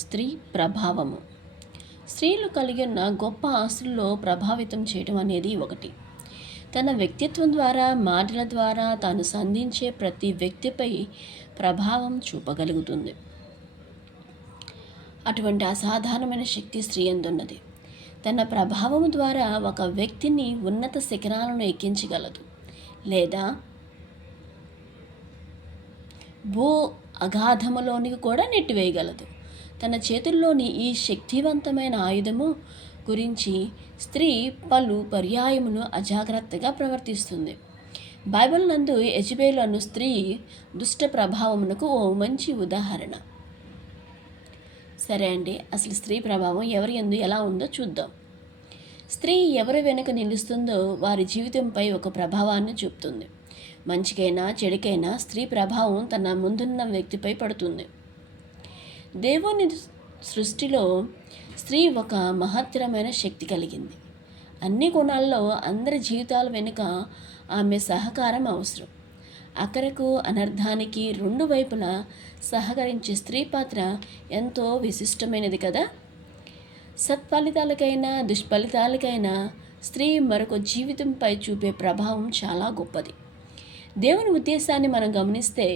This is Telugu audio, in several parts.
స్త్రీ ప్రభావము. స్త్రీలు కలిగి ఉన్న గొప్ప ఆస్తుల్లో ప్రభావితం చేయడం అనేది ఒకటి. తన వ్యక్తిత్వం ద్వారా, మాటల ద్వారా తాను సంధించే ప్రతి వ్యక్తిపై ప్రభావం చూపగలుగుతుంది. అటువంటి అసాధారణమైన శక్తి స్త్రీ యందున్నది. తన ప్రభావం ద్వారా ఒక వ్యక్తిని ఉన్నత శిఖరాలను ఎక్కించగలదు, లేదా భూ అగాధములోనికి కూడా నెట్టివేయగలదు. తన చేతుల్లోని ఈ శక్తివంతమైన ఆయుధము గురించి స్త్రీ పలు పర్యాయములు అజాగ్రత్తగా ప్రవర్తిస్తుంది. బైబిల్ నందు యెజబెలు అను స్త్రీ దుష్ట ప్రభావమునకు ఓ మంచి ఉదాహరణ. సరే అండి, అసలు స్త్రీ ప్రభావం ఎవరి యందు ఎలా ఉందో చూద్దాం. స్త్రీ ఎవరి వెనుక నిలుస్తుందో వారి జీవితంపై ఒక ప్రభావాన్ని చూపుతుంది. మంచికైనా చెడుకైనా స్త్రీ ప్రభావం తన ముందున్న వ్యక్తిపై పడుతుంది. దేవుని సృష్టిలో స్త్రీ ఒక మహత్తరమైన శక్తి కలిగింది. అన్ని గుణాల్లో అందరి జీవితాల వెనుక ఆమె సహకారం అవసరం. అక్కరకు అనర్థానికి రెండు వైపులా సహకరించే స్త్రీ పాత్ర ఎంతో విశిష్టమైనది కదా. సత్ఫలితాలకైనా దుష్ఫలితాలకైనా స్త్రీ మరొక జీవితంపై చూపే ప్రభావం చాలా గొప్పది. దేవుని ఉద్దేశాన్ని మనం గమనిస్తే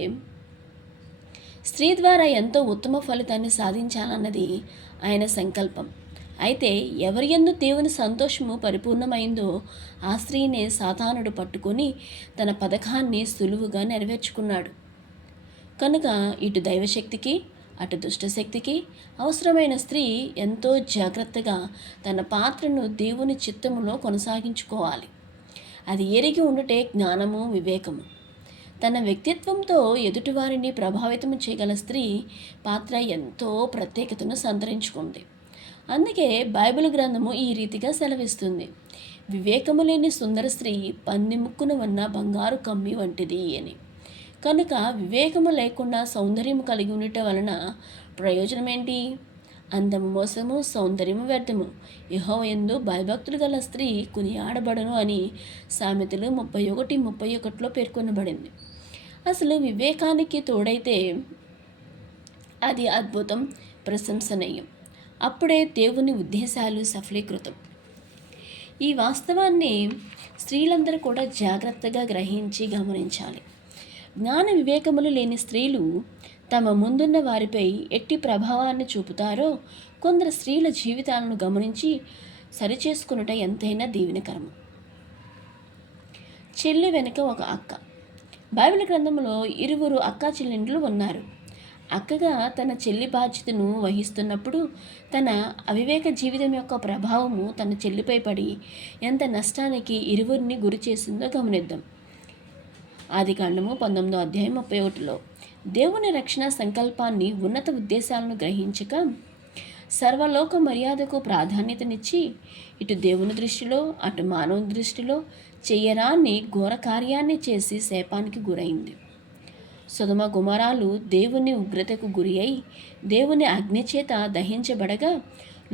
స్త్రీ ద్వారా ఎంతో ఉత్తమ ఫలితాన్ని సాధించాలన్నది ఆయన సంకల్పం. అయితే ఎవరి యందు దేవుని సంతోషము పరిపూర్ణమైందో ఆ స్త్రీనే సాతానుడు పట్టుకొని తన పథకాన్ని సులువుగా నెరవేర్చుకున్నాడు. కనుక ఇటు దైవశక్తికి అటు దుష్టశక్తికి అవసరమైన స్త్రీ ఎంతో జాగ్రత్తగా తన పాత్రను దేవుని చిత్తములో కొనసాగించుకోవాలి. అది ఎరిగి ఉండుటే జ్ఞానము, వివేకము. తన వ్యక్తిత్వంతో ఎదుటివారిని ప్రభావితం చేయగల స్త్రీ పాత్ర ఎంతో ప్రత్యేకతను సంతరించుకుంది. అందుకే బైబిల్ గ్రంథము ఈ రీతిగా సెలవిస్తుంది: వివేకము లేని సుందర స్త్రీ పంది ముక్కున ఉన్న బంగారు కమ్మి వంటిది అని. కనుక వివేకము లేకుండా సౌందర్యము కలిగి ఉండటం వలన ప్రయోజనం ఏంటి? అందము మోసము, సౌందర్యము వ్యర్థము. యెహోవా యందు భయభక్తులు గల స్త్రీ కొనియాడబడును అని సామెతలు 31:31 పేర్కొనబడింది. అసలు వివేకానికి తోడైతే అది అద్భుతం, ప్రశంసనీయం. అప్పుడే దేవుని ఉద్దేశాలు సఫలీకృతం. ఈ వాస్తవాన్ని స్త్రీలందరూ కూడా జాగ్రత్తగా గ్రహించి గమనించాలి. జ్ఞాన వివేకములు లేని స్త్రీలు తమ ముందున్న వారిపై ఎట్టి ప్రభావాన్ని చూపుతారో కొందరు స్త్రీల జీవితాలను గమనించి సరిచేసుకునుట ఎంతైనా దీవెనకరము. చెల్లి వెనుక ఒక అక్క. బైబిల్ గ్రంథంలో ఇరువురు అక్కా చెల్లెండ్లు ఉన్నారు. అక్కగా తన చెల్లి బాధ్యతను వహిస్తున్నప్పుడు తన అవివేక జీవితం యొక్క ప్రభావము తన చెల్లిపై పడి ఎంత నష్టానికి ఇరువురిని గురి చేసిందో గమనిద్దాం. ఆదికాండము 19:31 దేవుని రక్షణ సంకల్పాన్ని, ఉన్నత ఉద్దేశాలను గ్రహించక సర్వలోక మర్యాదకు ప్రాధాన్యతనిచ్చి ఇటు దేవుని దృష్టిలో అటు మానవ దృష్టిలో చెయ్యరాని ఘోర కార్యాన్ని చేసి శాపానికి గురైంది. సొదొమ గొమొరాలు దేవుని ఉగ్రతకు గురి అయి దేవుని అగ్నిచేత దహించబడగా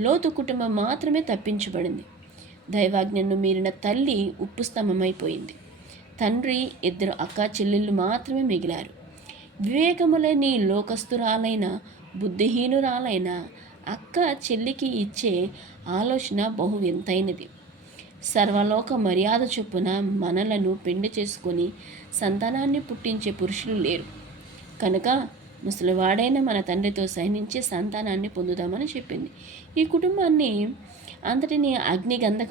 లోతు కుటుంబం మాత్రమే తప్పించబడింది. దైవాజ్ఞను మీరిన తల్లి ఉప్పు స్తంభమైపోయింది. తండ్రి, ఇద్దరు అక్కా చెల్లెళ్ళు మాత్రమే మిగిలారు. వివేకములేని లోకస్తురాలైన బుద్ధిహీనురాలైన అక్క చెల్లికి ఇచ్చే ఆలోచన బహు వింతైనది. సర్వలోక మర్యాద చొప్పున మనలను పెండి చేసుకొని సంతానాన్ని పుట్టించే పురుషులు లేరు. కనుక ముసలివాడైన మన తండ్రితో సైనించి సంతానాన్ని పొందుదామని చెప్పింది. ఈ కుటుంబాన్ని అంతటిని అగ్ని గంధకం